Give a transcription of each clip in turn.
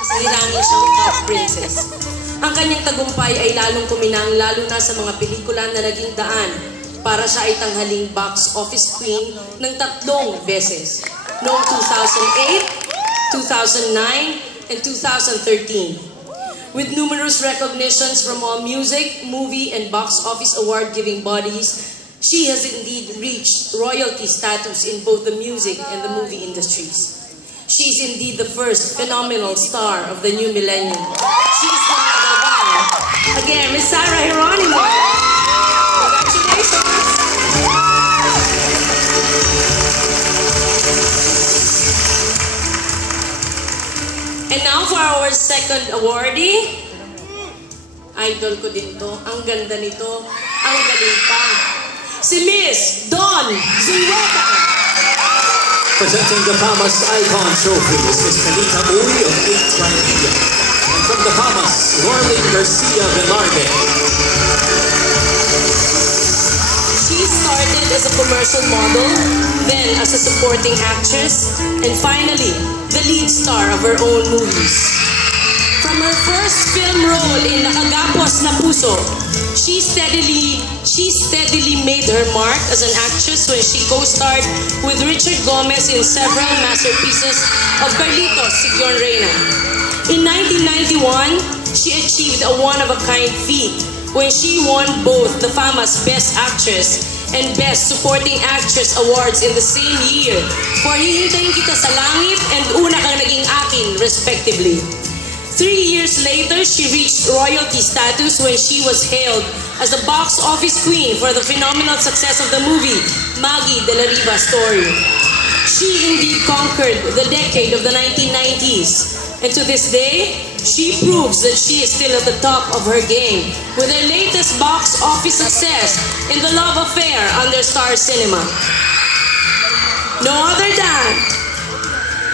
Nilangin siyang top princess. Ang kanyang tagumpay ay lalong kuminang lalo na sa mga pelikula na naging daan para siya ay tanghaling box office queen ng 3 beses noong 2008, 2009, and 2013. With numerous recognitions from all music, movie, and box office award-giving bodies, she has indeed reached royalty status in both the music and the movie industries. She is indeed the first phenomenal star of the new millennium. She's the number one. Again, Miss Sarah Geronimo. Congratulations. And now for our second awardee. Idol ko din to. Ang ganda nito. Ang galing pa. Si Miss Dawn Zulueta. Presenting the Famas Icon Trophy is Miss Melita Uy of 8th Rankia. And from the Famas, Norlene Garcia Velarde. She started as a commercial model, then as a supporting actress, and finally, the lead star of her own movies. From her first film role in Nakagapos na Puso, she steadily made her mark as an actress when she co-starred with Richard Gomez in several masterpieces of Carlitos Sigyon Reyna. In 1991, she achieved a one-of-a-kind feat when she won both the Famas Best Actress and Best Supporting Actress awards in the same year for Hihintayin Kita sa Langit and Una Kang Naging Akin, respectively. 3 years later, she reached royalty status when she was hailed as the box office queen for the phenomenal success of the movie Maggie de la Riva Story. She indeed conquered the decade of the 1990s, and to this day, she proves that she is still at the top of her game with her latest box office success in The Love Affair under Star Cinema. No other than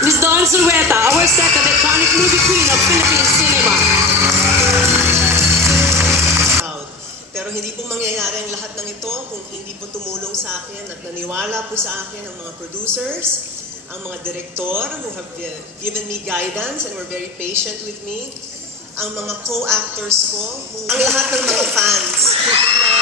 Miss Dawn Zulueta, our second iconic movie queen of Philippine cinema. Pero hindi po mangyayari ang lahat ng ito kung hindi po tumulong sa akin at naniwala po sa akin ang mga producers, ang mga direktor who have given me guidance and were very patient with me, ang mga co-actors ko, ang lahat ng mga fans na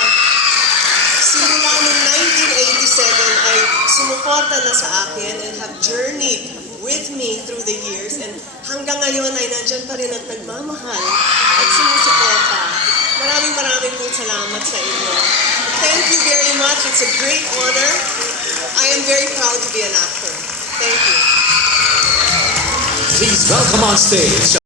simula noong 1987 ay sumuporta na sa akin and have journeyed with me through the years, and hanggang ngayon ay nandyan pa rin at nagmamahal at sumusuporta. Maraming po salamat sa inyo. Thank you very much. It's a great honor. I am very proud to be an actor. Thank you. Please welcome on stage